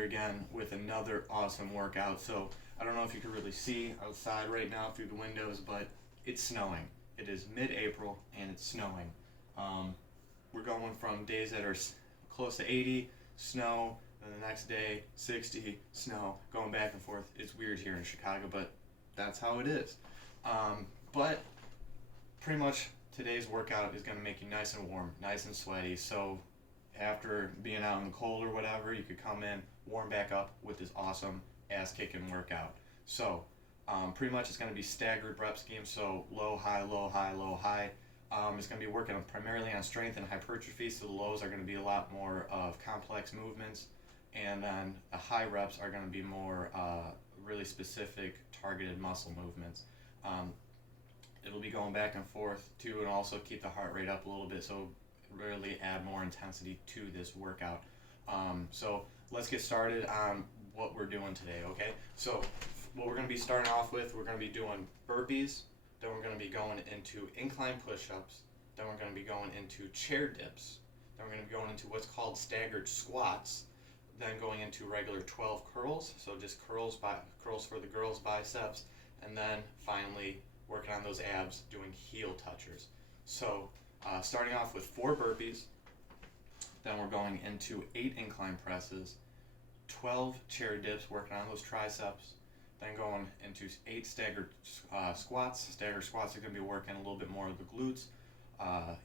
here again with another awesome workout. So I don't know if you can really see outside right now through the windows, but it's snowing. It is mid-April and it's snowing. We're going from days that are close to 80, snow, then the next day 60, snow, going back and forth. It's weird here in Chicago, but that's how it is. But pretty much today's workout is going to make you nice and warm, nice and sweaty. So after being out in the cold or whatever, you could come in, warm back up with this awesome ass-kicking workout. So pretty much it's going to be staggered rep scheme, so low, high, low, high, low, high. It's going to be working primarily on strength and hypertrophy, so the lows are going to be a lot more of complex movements, and then the high reps are going to be more really specific targeted muscle movements. It'll be going back and forth too, and also keep the heart rate up a little bit, so really add more intensity to this workout. So let's get started on what we're doing today, okay? So what we're going to be starting off with, we're going to be doing burpees, then we're going to be going into incline push-ups, then we're going to be going into chair dips, then we're going to be going into what's called staggered squats, then going into regular 12 curls, so just curls for the girls' biceps, and then finally working on those abs, doing heel touchers. So starting off with 4 burpees, then we're going into 8 incline presses, 12 chair dips, working on those triceps, then going into 8 staggered squats. Staggered squats are going to be working a little bit more of the glutes,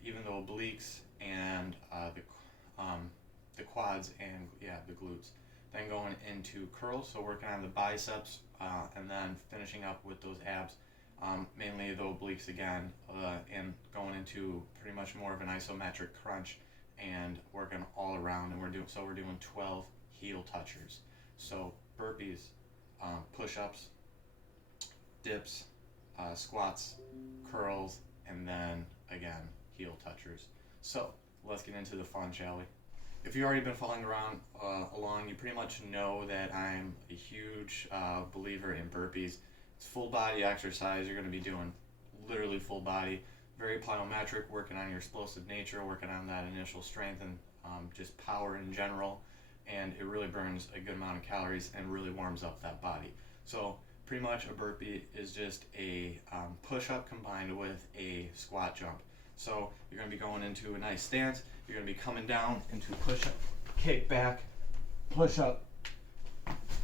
even the obliques and the quads and the glutes. Then going into curls, so working on the biceps, and then finishing up with those abs, mainly the obliques again, and going into pretty much more of an isometric crunch and working all around. And we're doing 12 heel touchers. So burpees, push-ups, dips, squats, curls, and then again heel touchers. So let's get into the fun, shall we? If you've already been following along, you pretty much know that I'm a huge believer in burpees. It's full body exercise. You're going to be doing literally full body, very plyometric, working on your explosive nature, working on that initial strength and just power in general. And it really burns a good amount of calories and really warms up that body. So pretty much a burpee is just a push-up combined with a squat jump. So you're going to be going into a nice stance. You're going to be coming down into push-up, kick back, push-up,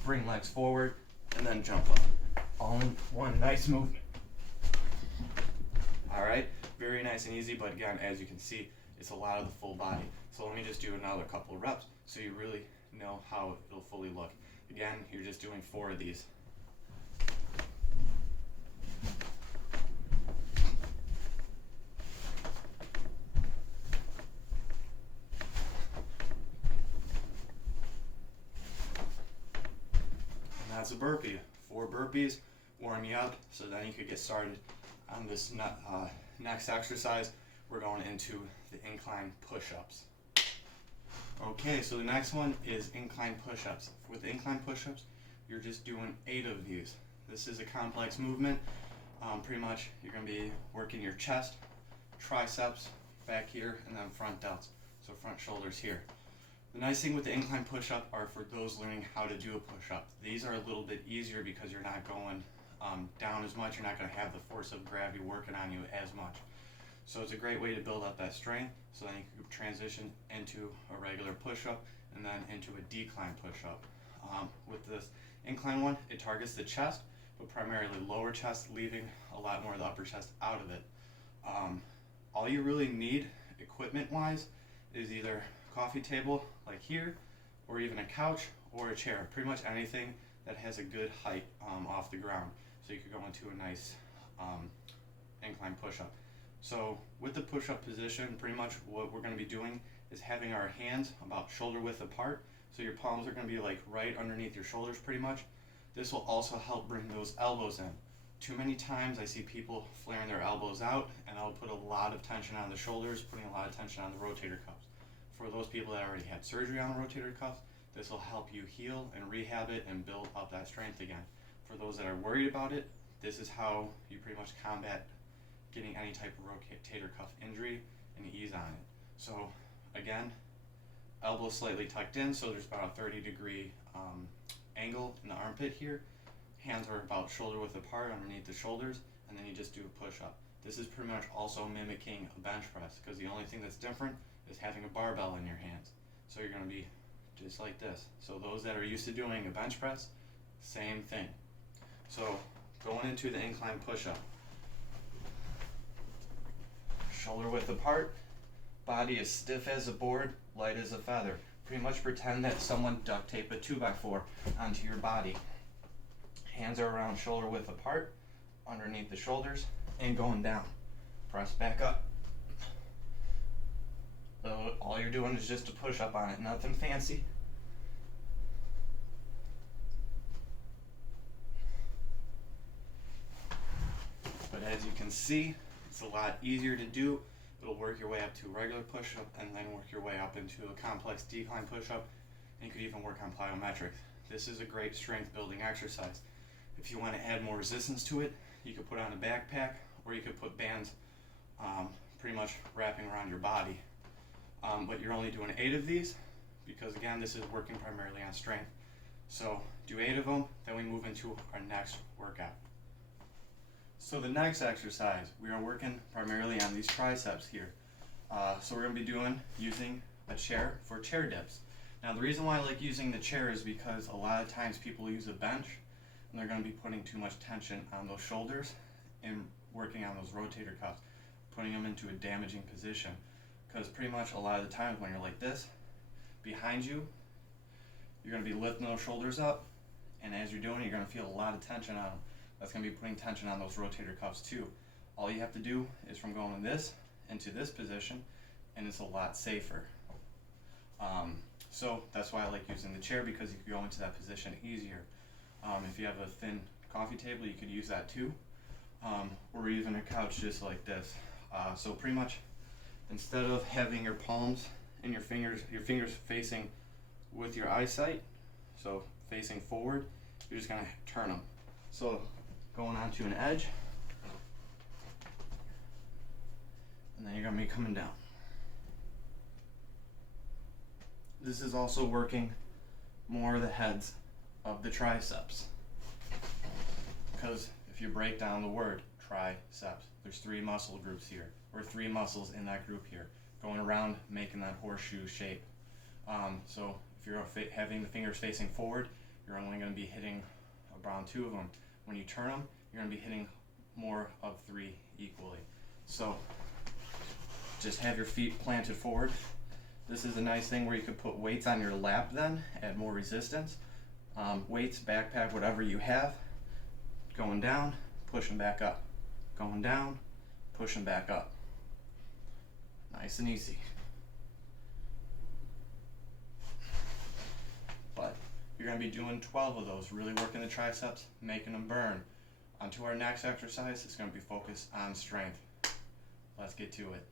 bring legs forward, and then jump up. All in one nice movement. All right, very nice and easy, but again, as you can see, it's a lot of the full body. So let me just do another couple of reps so you really know how it'll fully look. Again, you're just doing 4 of these. And that's a burpee. 4 burpees, warm you up, so then you could get started on this next exercise. We're going into the incline push-ups. Okay, so the next one is incline push-ups. With incline push-ups, you're just doing 8 of these. This is a complex movement. Pretty much you're going to be working your chest, triceps back here, and then front delts, so front shoulders here. The nice thing with the incline push-up are for those learning how to do a push-up. These are a little bit easier because you're not going down as much. You're not going to have the force of gravity working on you as much. So it's a great way to build up that strength, so then you can transition into a regular push-up and then into a decline push-up. With this incline one, it targets the chest, but primarily lower chest, leaving a lot more of the upper chest out of it. All you really need equipment-wise is either a coffee table like here, or even a couch or a chair. Pretty much anything that has a good height off the ground, so you could go into a nice incline push-up. So with the push-up position, pretty much what we're going to be doing is having our hands about shoulder width apart. So your palms are going to be like right underneath your shoulders pretty much. This will also help bring those elbows in. Too many times I see people flaring their elbows out, and I'll put a lot of tension on the shoulders, putting a lot of tension on the rotator cuffs. For those people that already had surgery on the rotator cuffs, this will help you heal and rehab it and build up that strength again. For those that are worried about it, this is how you pretty much combat getting any type of rotator cuff injury and ease on it. So again, elbows slightly tucked in, so there's about a 30-degree angle in the armpit here. Hands are about shoulder width apart underneath the shoulders, and then you just do a push-up. This is pretty much also mimicking a bench press, because the only thing that's different is having a barbell in your hands. So you're going to be just like this. So those that are used to doing a bench press, same thing. So going into the incline push-up. Shoulder width apart, body as stiff as a board, light as a feather. Pretty much pretend that someone duct taped a 2x4 onto your body. Hands are around shoulder width apart, underneath the shoulders, and going down. Press back up. So all you're doing is just a push up on it, nothing fancy. But as you can see, it's a lot easier to do. It'll work your way up to a regular push-up and then work your way up into a complex decline push-up, and you could even work on plyometrics. This is a great strength building exercise. If you want to add more resistance to it, you could put on a backpack, or you could put bands pretty much wrapping around your body. But you're only doing 8 of these because, again, this is working primarily on strength. So do 8 of them, then we move into our next workout. So the next exercise, we are working primarily on these triceps here. So we're going to be using a chair for chair dips. Now the reason why I like using the chair is because a lot of times people use a bench and they're going to be putting too much tension on those shoulders and working on those rotator cuffs, putting them into a damaging position. Because pretty much a lot of the times when you're like this, behind you, you're going to be lifting those shoulders up, and as you're doing it, you're going to feel a lot of tension on them. That's going to be putting tension on those rotator cuffs too. All you have to do is from going this into this position, and it's a lot safer. So that's why I like using the chair, because you can go into that position easier. If you have a thin coffee table, you could use that too, or even a couch just like this. So pretty much, instead of having your palms and your fingers facing with your eyesight, so facing forward, you're just going to turn them. So going onto an edge, and then you're going to be coming down. This is also working more of the heads of the triceps, because if you break down the word triceps, there's 3 muscle groups here, or 3 muscles in that group here, going around making that horseshoe shape. So if you're having the fingers facing forward, you're only going to be hitting around 2 of them. When you turn them, you're going to be hitting more of 3 equally. So just have your feet planted forward. This is a nice thing where you could put weights on your lap then, add more resistance. Weights, backpack, whatever you have. Going down, pushing back up. Going down, pushing back up. Nice and easy. But you're going to be doing 12 of those, really working the triceps, making them burn. On to our next exercise, it's going to be focused on strength. Let's get to it.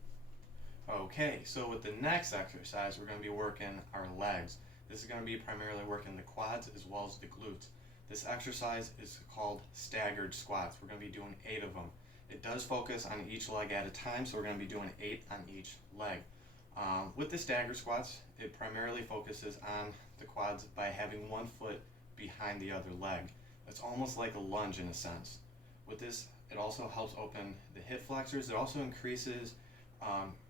Okay, so with the next exercise, we're going to be working our legs. This is going to be primarily working the quads as well as the glutes. This exercise is called Staggered Squats. We're going to be doing 8 of them. It does focus on each leg at a time, so we're going to be doing 8 on each leg. With the Staggered Squats, it primarily focuses on the quads by having one foot behind the other leg. It's almost like a lunge in a sense. With this, it also helps open the hip flexors. It also increases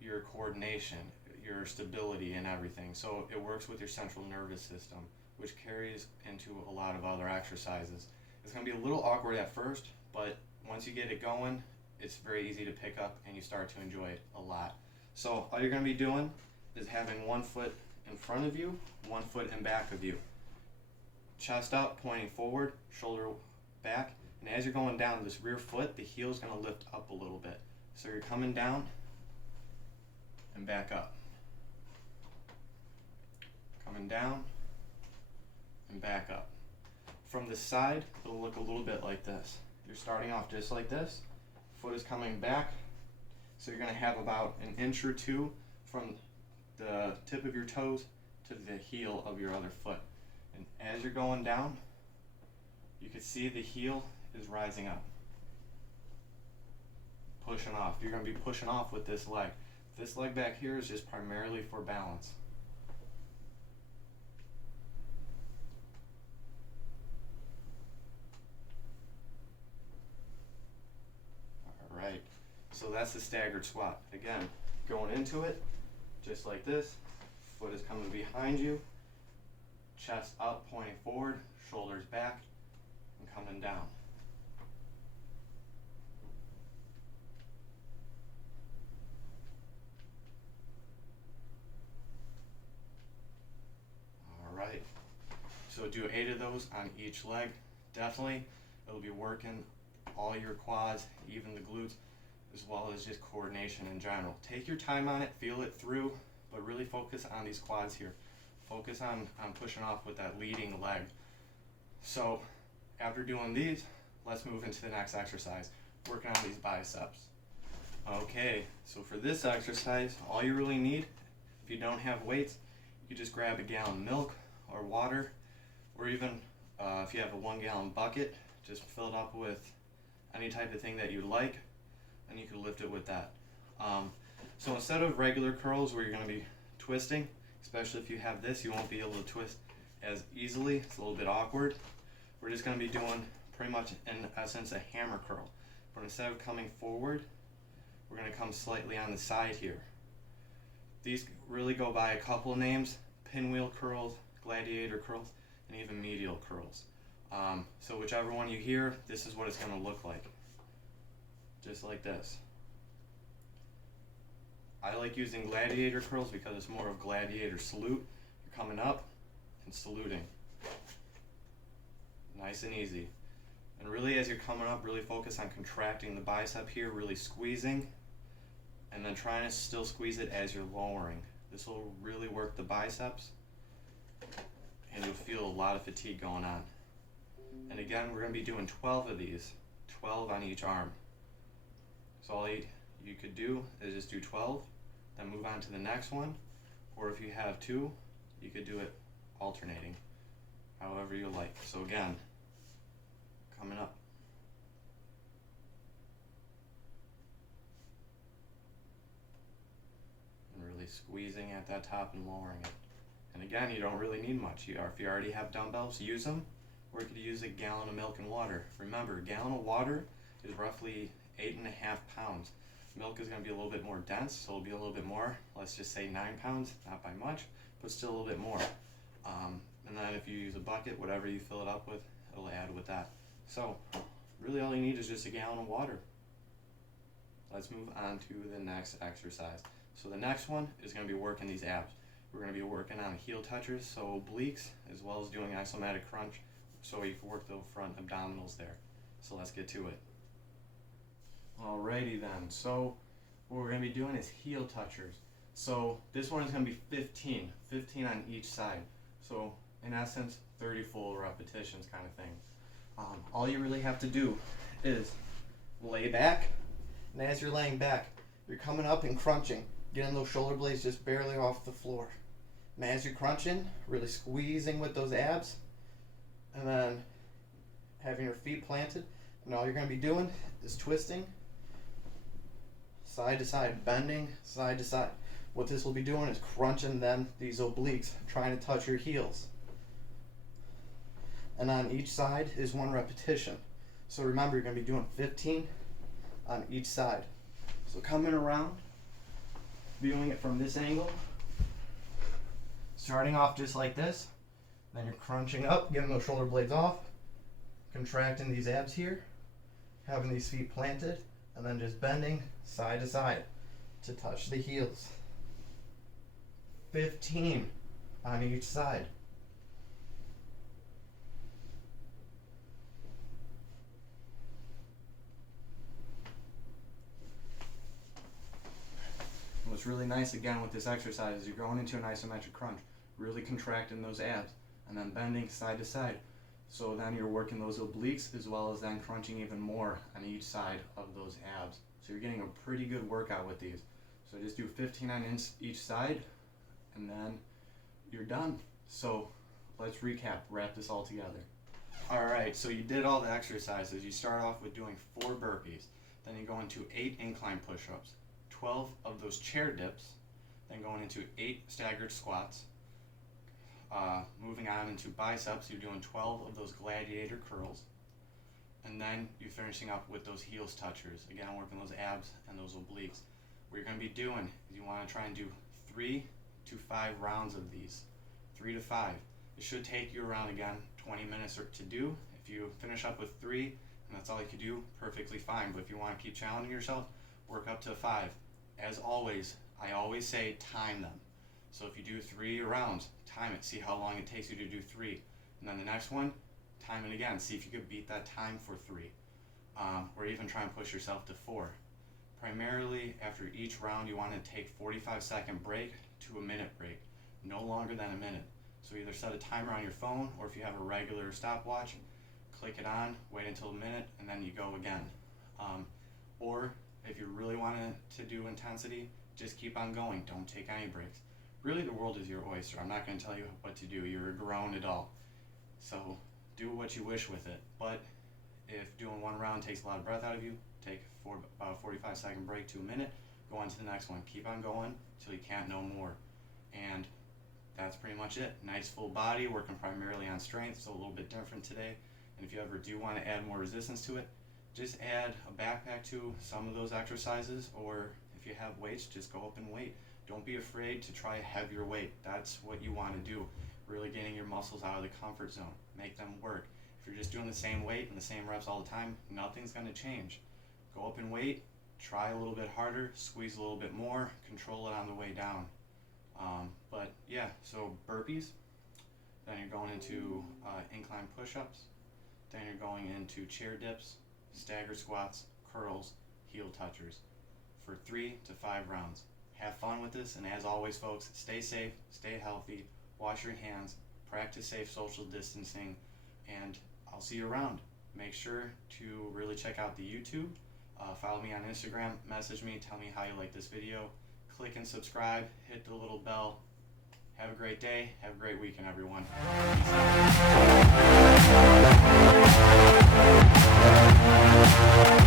your coordination, your stability, and everything. So it works with your central nervous system, which carries into a lot of other exercises. It's going to be a little awkward at first, but once you get it going, it's very easy to pick up and you start to enjoy it a lot. So all you're going to be doing is having one foot in front of you, one foot in back of you. Chest up, pointing forward, shoulder back, and as you're going down, this rear foot, the heel is going to lift up a little bit. So you're coming down and back up. Coming down and back up. From the side, it'll look a little bit like this. You're starting off just like this. Foot is coming back. So you're going to have about an inch or 2 from the tip of your toes to the heel of your other foot. And as you're going down, you can see the heel is rising up. Pushing off. You're going to be pushing off with this leg. This leg back here is just primarily for balance. So that's the staggered squat. Again, going into it, just like this, foot is coming behind you, chest up, pointing forward, shoulders back, and coming down. All right, so do 8 of those on each leg. Definitely, it'll be working all your quads, even the glutes, as well as just coordination in general. Take your time on it, feel it through, but really focus on these quads here. Focus on pushing off with that leading leg. So after doing these, let's move into the next exercise, working on these biceps. Okay, so for this exercise, all you really need, if you don't have weights, you just grab a gallon of milk or water, or even if you have a 1 gallon bucket, just fill it up with any type of thing that you like, and you can lift it with that. So instead of regular curls where you're going to be twisting, especially if you have this, you won't be able to twist as easily. It's a little bit awkward. We're just going to be doing pretty much in essence a hammer curl. But instead of coming forward, we're going to come slightly on the side here. These really go by a couple of names: pinwheel curls, gladiator curls, and even medial curls. So whichever one you hear, this is what it's going to look like. Just like this. I like using gladiator curls because it's more of gladiator salute. You're coming up and saluting. Nice and easy. And really, as you're coming up, really focus on contracting the bicep here, really squeezing, and then trying to still squeeze it as you're lowering. This will really work the biceps, and you'll feel a lot of fatigue going on. And again, we're going to be doing 12 of these, 12 on each arm. So all you could do is just do 12, then move on to the next one, or if you have 2, you could do it alternating, however you like. So again, coming up. And really squeezing at that top and lowering it. And again, you don't really need much. If you already have dumbbells, use them, or you could use a gallon of milk and water. Remember, a gallon of water is roughly 8.5 pounds. Milk is going to be a little bit more dense, so it'll be a little bit more, let's just say 9 pounds, not by much, but still a little bit more. And then if you use a bucket, whatever you fill it up with, it'll add with that. So really all you need is just a gallon of water. Let's move on to the next exercise. So the next one is going to be working these abs. We're going to be working on heel touchers, so obliques, as well as doing isometric crunch, so you can work the front abdominals there. So let's get to it. Alrighty then, so what we're going to be doing is heel touchers. So this one is going to be 15 on each side. So in essence, 30 full repetitions kind of thing. All you really have to do is lay back, and as you're laying back, you're coming up and crunching, getting those shoulder blades just barely off the floor. And as you're crunching, really squeezing with those abs, and then having your feet planted, and all you're going to be doing is twisting side to side, bending side to side. What this will be doing is crunching then these obliques, trying to touch your heels. And on each side is 1 repetition. So remember, you're going to be doing 15 on each side. So coming around, viewing it from this angle, starting off just like this, then you're crunching up, getting those shoulder blades off, contracting these abs here, having these feet planted, and then just bending side to side to touch the heels. 15 on each side. What's really nice again with this exercise is you're going into an isometric crunch, really contracting those abs, and then bending side to side. So then you're working those obliques as well as then crunching even more on each side of those abs. So you're getting a pretty good workout with these. So just do 15 on each side, and then you're done. So let's recap, wrap this all together. Alright, so you did all the exercises. You start off with doing 4 burpees, then you go into 8 incline push-ups, 12 of those chair dips, then going into 8 staggered squats. Moving on into biceps, you're doing 12 of those gladiator curls. And And then you're finishing up with those heels touchers. Again, working those abs and those obliques. What you're going to be doing is you want to try and do 3 to 5 rounds of these. 3 to 5. It should take you around, again, 20 minutes to do. If you finish up with 3, and that's all you can do, perfectly fine. But if you want to keep challenging yourself, work up to 5. As always, I always say time them. So if you do 3 rounds, time it. See how long it takes you to do 3. And then the next one, time it again. See if you could beat that time for 3. Or even try and push yourself to 4. Primarily, after each round, you want to take 45-second break to a minute break. No longer than a minute. So either set a timer on your phone, or if you have a regular stopwatch, click it on, wait until a minute, and then you go again. Or if you really want to do intensity, just keep on going. Don't take any breaks. Really, the world is your oyster. I'm not going to tell you what to do. You're a grown adult. So do what you wish with it. But if doing one round takes a lot of breath out of you, take about a 45-second break to a minute, go on to the next one. Keep on going until you can't no more. And that's pretty much it. Nice full body, working primarily on strength, so a little bit different today. And if you ever do want to add more resistance to it, just add a backpack to some of those exercises, or if you have weights, just go up in weight. Don't be afraid to try a heavier weight. That's what you want to do. Really getting your muscles out of the comfort zone. Make them work. If you're just doing the same weight and the same reps all the time, nothing's going to change. Go up in weight, try a little bit harder, squeeze a little bit more, control it on the way down. But yeah, so burpees, then you're going into incline push-ups, then you're going into chair dips, staggered squats, curls, heel touchers for 3 to 5 rounds. Have fun with this, and as always, folks, stay safe, stay healthy, wash your hands, practice safe social distancing, and I'll see you around. Make sure to really check out the YouTube. Follow me on Instagram, message me, tell me how you like this video. Click and subscribe, hit the little bell. Have a great day, have a great weekend, everyone. Peace out.